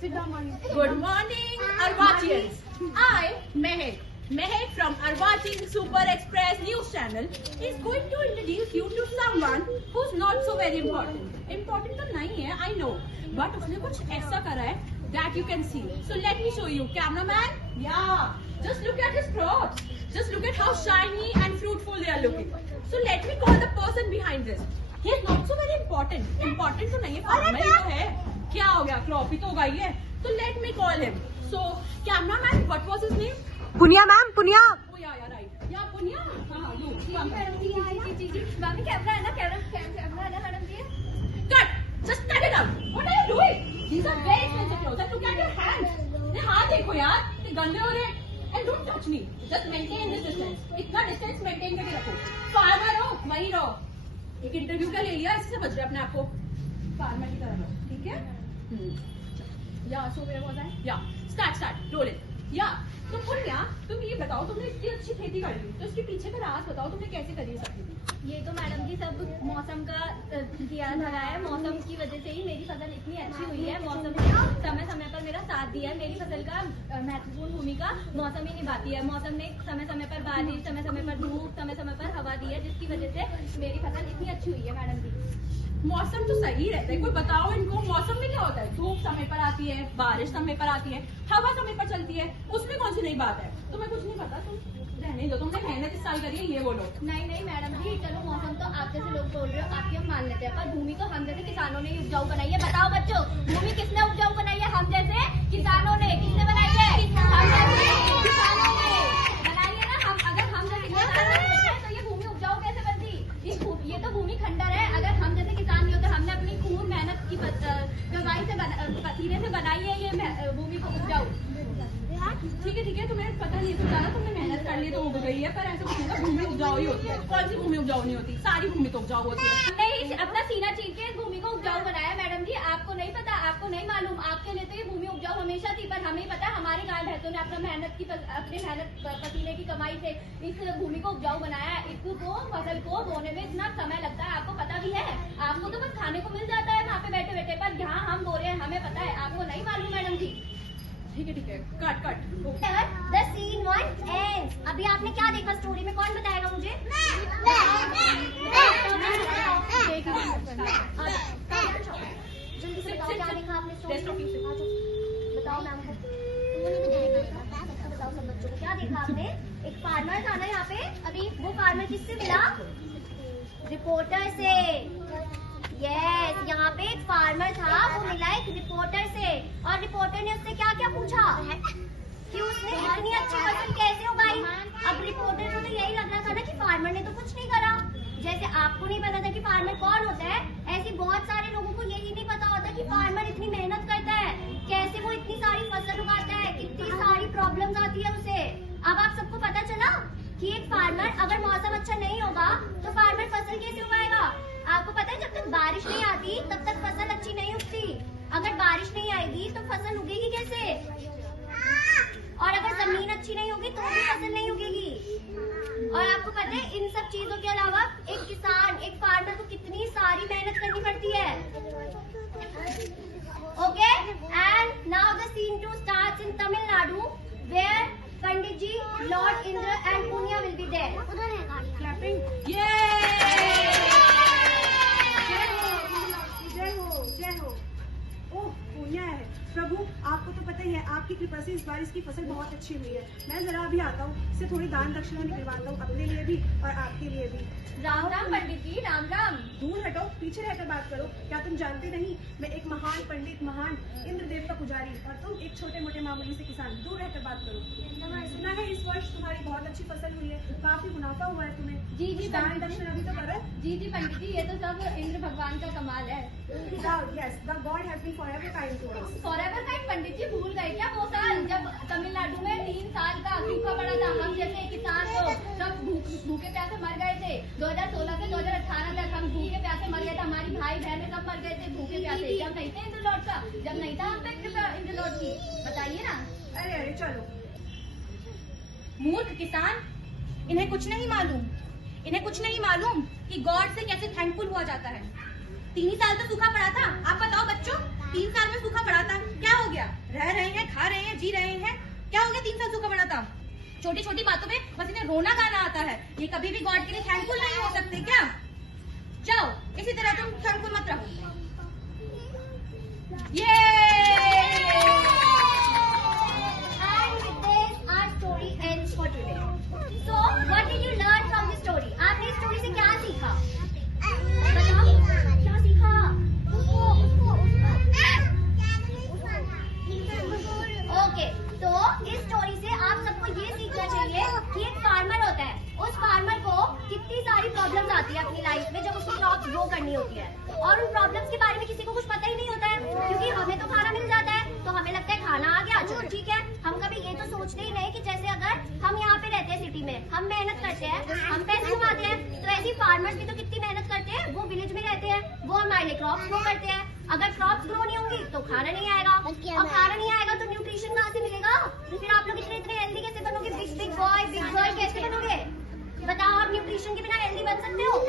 Sit down, Mani. Good morning, Arvachians. I, Mehek from Arvachian Super Express News Channel is going to introduce you to someone who's not so very important. Important तो नहीं है, I know, but उसने कुछ ऐसा करा है that you can see. So let me show you, cameraman. Yeah, just look at his clothes. Just look at how shiny and fruitful they are looking. So let me call the person behind this. He is not so very important. Important तो नहीं है, farmer ही तो है. क्या हो गया? Crop ही तो उगाई है. So let me call him. So cameraman, what was his name? Punya, ma'am. Punya. Oh yeah, right. Yeah, Punya. हाँ, you. मैम कैमरा है ना, कैमरा है ना madam ji. Cut. Just cut it out. What are you doing? These are very expensive clothes. And look at your hands. ये हाथ देखो यार. ये गंदे हो रहे हैं. And don't touch me. Just maintain this distance. इतना distance maintain करके रखो. Farmer हो, वहीं रहो. एक इंटरव्यू का ले लिया, इससे बच रहे अपने आप को. फार्मर की तरह रहो, ठीक है? या सो मेरा बहुत है. या स्टार्ट रोल इट. या तो पुण्या, तुम ये बताओ, तुमने इतनी अच्छी खेती कर ली, तो इसके पीछे का राज बताओ, तुमने कैसे करी सब खेती? ये तो मैडम जी सब मौसम का किया धरा है. मौसम की वजह से ही मेरी फसल इतनी अच्छी हुई है. मौसम ने समय समय पर मेरा साथ दिया है. मेरी फसल का महत्वपूर्ण भूमिका मौसम ही निभाती है. मौसम ने समय समय पर बारिश, समय समय पर धूप, समय समय पर हवा दी है, जिसकी वजह से मेरी फसल इतनी अच्छी हुई है मैडम जी. मौसम तो सही रहता है, कोई बताओ इनको मौसम में क्या होता है? धूप समय पर आती है, बारिश समय पर आती है, हवा समय पर चलती है, उसमें कौन सी नई बात है? तुम्हें कुछ नहीं पता, तुम रहने दो. तुमने मेहनत इस साल करी है, ये बोलो. नहीं मैडम जी, चलो मौसम तो आप जैसे लोग बोल रहे हो, आपकी हम मान लेते हैं, पर भूमि तो हम जैसे किसानों ने उपजाऊ बनाई है. बताओ बच्चों, भूमि किसने उपजाऊ बनाई है? हम जैसे किसानों ने. किसने बनाई है? हम जैसे किसानों ने बनाई है ना. अगर हम जैसे किसान नहीं होते तो ये भूमि उपजाऊ कैसे बनती? ये तो भूमि खंडर है. अगर हम जैसे किसान नहीं होते, हमने अपनी खून मेहनत की कमाई से पसीने से बनाई है ये भूमि को उपजाऊ. ठीक है, तुम्हें पता नहीं समझा, तुमने मेहनत कर ली तो उग गई है, पर ऐसा कुछ नहीं, भूमि उपजाऊ ही होती है. कौन सी भूमि उपजाऊ नहीं होती? सारी भूमि तो उपजाऊ होती है. हमने ही अपना सीना चीर के इस भूमि को उपजाऊ बनाया मैडम जी. आपको नहीं पता, आपको नहीं मालूम. आपके लिए तो ये भूमि उपजाऊ हमेशा थी, पर हमें पता हमारे गांव भैंसों ने अपनी मेहनत पसीने की कमाई से इस भूमि को उपजाऊ बनाया. इसको फसल को बोने में इतना समय लगता है, आपको पता भी है. आपको तो बस खाने को मिल जाता है वहाँ पे बैठे बैठे, पर यहाँ हम बो रहे हैं, हमें पता है. आपको नहीं मालूम मैडम जी. ठीक है, cut. The scene one ends. अभी आपने क्या देखा स्टोरी में? कौन बताएगा मुझे? जल्दी से बताओ क्या देखा आपने स्टोरी में? बताओ मैम को. बताओ सब बच्चों को क्या देखा आपने? एक फार्मर था ना यहाँ पे. अभी वो फार्मर किससे मिला? रिपोर्टर से. यस, यहाँ पे एक फार्मर था, वो मिला एक रिपोर्टर से, और रिपोर्टर ने उससे क्या क्या पूछा कि उसने इतनी अच्छी फसल कैसे उगाई. अब रिपोर्टर को तो यही लग रहा था ना कि फार्मर ने तो कुछ नहीं करा. जैसे आपको नहीं पता था कि फार्मर कौन होता है, ऐसे बहुत सारे लोगों को यही नहीं पता होता कि फार्मर इतनी मेहनत करता है, कैसे वो इतनी सारी फसल उगाता है, कितनी सारी प्रॉब्लम्स आती है उसे. अब आप सबको पता चला कि एक फार्मर, अगर मौसम अच्छा नहीं होगा तो फार्मर फसल कैसे उगाएगा. आपको पता है जब तक बारिश नहीं आती तब तक फसल अच्छी नहीं उगती. अगर बारिश नहीं आएगी तो फसल उगेगी कैसे? और अगर जमीन अच्छी नहीं होगी तो भी फसल नहीं उगेगी. और आपको पता है इन सब चीजों के अलावा एक किसान, एक फार्मर को कितनी सारी मेहनत करनी पड़ती है. Okay, and now the scene 2 starts in Tamil Nadu, where Pandit ji, Lord Indra and Punia will be there. उधर है गाड़ी. क्लैपिंग. जय हो. ओह, पुण्या है. प्रभु, आपको तो पता ही है, आपकी कृपा से इस बार इसकी फसल बहुत अच्छी हुई है. मैं जरा अभी आता हूँ, इससे थोड़ी दान दक्षिणा निकलवाता हूँ, अपने लिए भी और आपके लिए भी. राम राम पंडित जी, राम राम. दूर हटो, पीछे रहकर बात करो. क्या तुम जानते नहीं, मैं एक महान पंडित, महान इंद्रदेव का पुजारी, और तुम एक छोटे मोटे मामूली से किसान. दूर रहकर बात करो. सुना है इस वर्ष तुम्हारी बहुत अच्छी फसल हुई है, काफी मुनाफा हुआ है तुम्हें. जी दान दक्षिणा भी तो करो. जी पंडित जी, ये तो सब इंद्र भगवान का कमाल है. Yes, the God has been forever kind to us. Forever kind. Pandit ji भूल गए क्या वो साल जब तमिलनाडु में 3 साल का सूखा पड़ा था? हम जैसे किसान तो सब भूखे प्यासे मर गए थे. 2016 से 2018 तक हम भूखे प्यासे मर गए थे. हमारी भाई बहनें सब मर गए थे भूखे प्यासे. जब नहीं थे इंद्र लॉर्ड का, जब नहीं था हम पे इंद्र लॉर्ड की. बताइए ना. अरे चलो. मूर्ख किसान, इन्हें कुछ नहीं मालूम कि गॉड से कैसे थैंकफुल हुआ जाता है. 3 साल तो सूखा पड़ा था. आप बताओ बच्चों, 3 साल में सूखा पड़ा था, क्या हो गया? गया? रह रहे हैं, खा रहे हैं, जी रहे हैं, क्या हो गया 3 साल सूखा पड़ा था? छोटी छोटी बातों पे बस इन्हें रोना गाना आता है। ये कभी भी गॉड के लिए थैंकफुल नहीं हो सकते क्या? जाओ, इसी तरह तुम थैंकफुल मत रहो। ये And with this, our story ends for today. So, what did you learn from this story? आपने इस स्टोरी से क्या सीखा? बताओ, क्या सीखा? ओके, तो इस स्टोरी से आप सबको ये सीखना चाहिए कि एक फार्मर होता है, उस फार्मर को कितनी सारी प्रॉब्लम्स आती है अपनी लाइफ में जब उसको क्रॉप ग्रो करनी होती है, और उन प्रॉब्लम्स के बारे में किसी को कुछ पता ही नहीं होता है, क्योंकि हमें तो खाना मिल जाता है, तो हमें लगता है खाना आ गया, चलो ठीक है। हम कभी ये तो सोचते ही नहीं कि जैसे अगर हम यहाँ पे रहते हैं सिटी में, हम मेहनत करते हैं, हम पैसे कमाते हैं, तो ऐसी फार्मर्स भी तो कितनी मेहनत करते हैं, वो विलेज में रहते हैं, वो हमारे लिए क्रॉप्स ग्रो करते हैं। अगर क्रॉप्स ग्रो नहीं होंगी तो खाना नहीं आएगा, और खाना नहीं आएगा तो न्यूट्रिशन कहाँ से मिलेगा? तो फिर आप लोग इतने इतने हेल्दी कैसे बनोगे? Big big boy, big girl कैसे बनोगे? बताओ, आप न्यूट्रिशन के बिना हेल्दी बन सकते हो?